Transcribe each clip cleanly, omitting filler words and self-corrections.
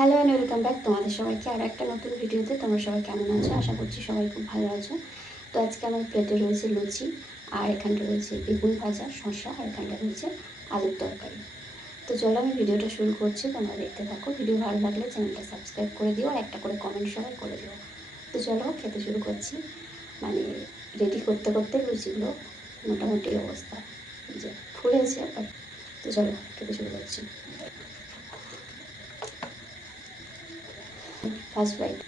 Hello and welcome back তোমাদের সবাইকে আরও একটা নতুন ভিডিওতে। তোমরা সবাই কেমন আছো? আশা করছি সবাই খুব ভালো আছো। তো আজকে আমার প্লেটে রয়েছে লুচি, আর এখানটা রয়েছে বেগুন ভাজা, শসা, আর এখানটা রয়েছে আলুর তরকারি। তো চলো আমি ভিডিওটা শুরু করছি, তোমরা দেখতে থাকো। ভিডিও ভালো লাগলে চ্যানেলটা সাবস্ক্রাইব করে দিও, আর একটা করে কমেন্ট সবাই করে দিও। তো চলো খেতে শুরু করছি। মানে রেডি করতে করতে লুচিগুলো মোটামুটি অবস্থা যে ফুলেছে, বাট তো চলো খেতে শুরু করছি। First bite.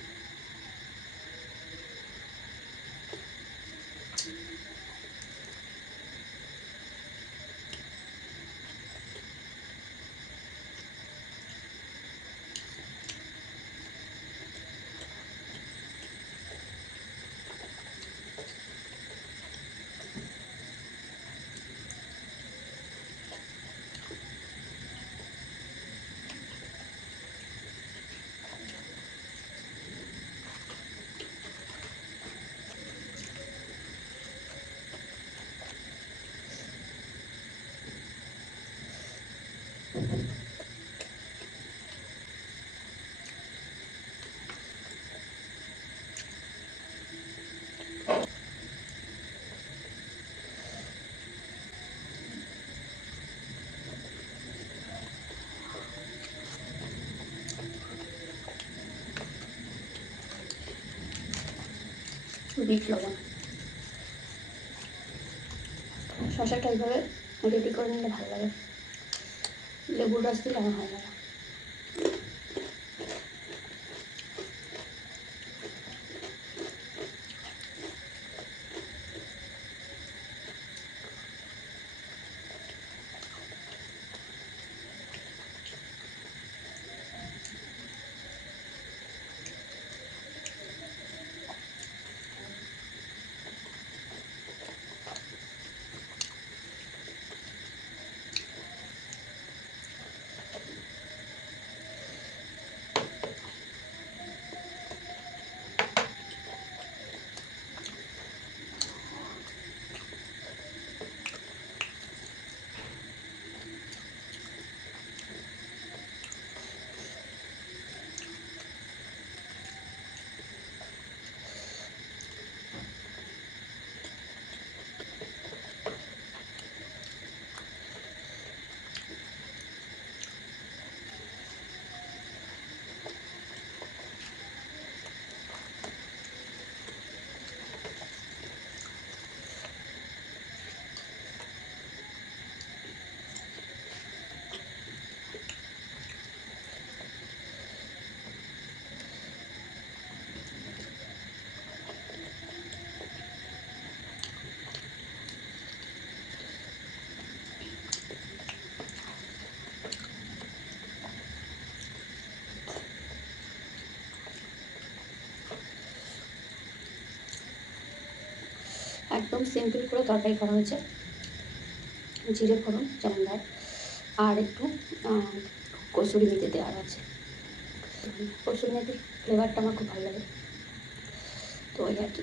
বিট লবণ। শসাটা এইভাবে রেডি করে নিলে ভালো লাগে, লেবুর রস দিলে আমার হয় না। একদম সিম্পল করে তরকারি করা হয়েছে, জিরে ফোড়ন যেমন দেয়, আর একটু কসুরি মেথি দেওয়ার আছে। কসুরি মেথির ফ্লেভারটা আমার খুব ভালো লাগে, তো ওই আর কি।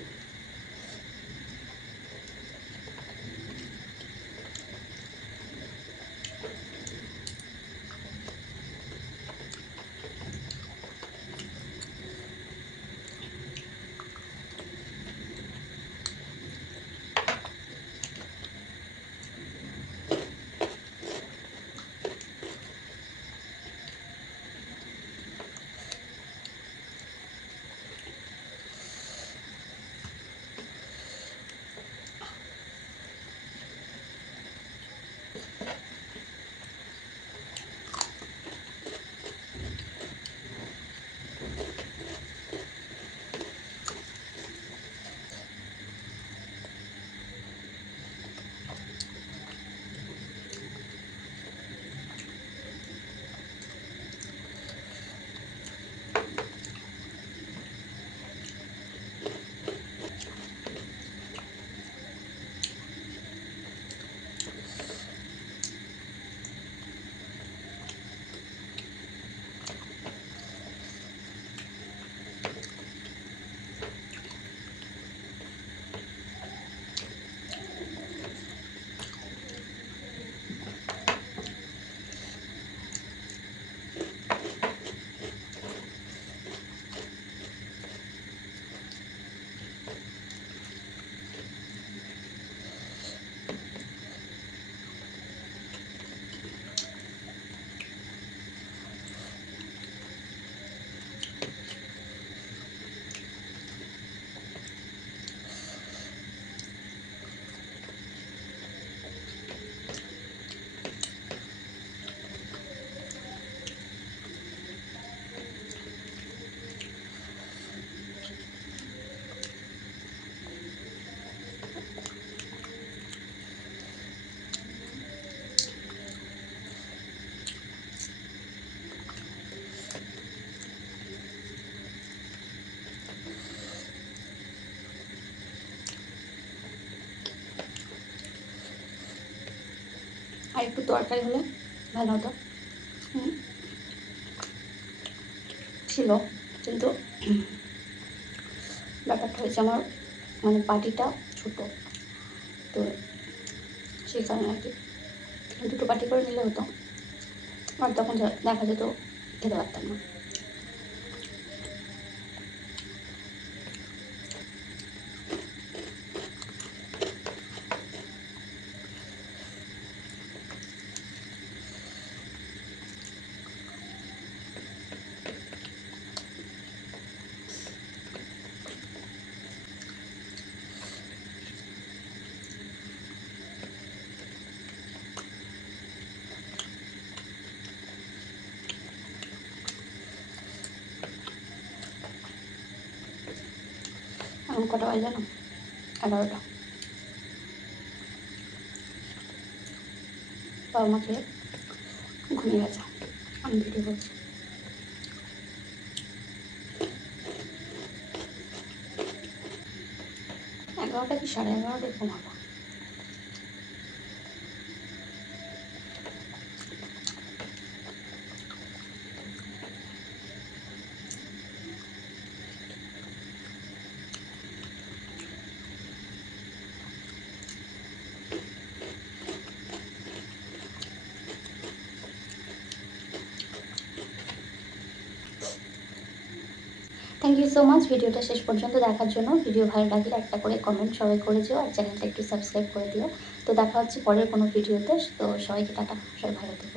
আর একটু তরকারি হলে ভালো হতো ছিল, কিন্তু ব্যাপারটা হয়েছে আমার মানে পাটিটা ছোটো, তো সেই কারণে আর কি দুটো পাটি করে নিলে হতো, আর তখন দেখা যেত খেতে পারতাম না। এখন কটা বাজে জানো? 11টা। বাবা মাকে ঘুমিয়ে গেছে, আমি ভিডিও করছি। এগারোটা কি 11:30 ঘুমাবো। থ্যাংক ইউ সো মাচ ভিডিওটা শেষ পর্যন্ত দেখার জন্য। ভিডিও ভালো লাগলে একটা করে কমেন্ট সবাই করে দিও, আর চ্যানেলটা একটু সাবস্ক্রাইব করে দিও। তো দেখা হচ্ছে পরের কোনো ভিডিওতে। তো সবাইকে টাটা, সবাই ভালো থেকো।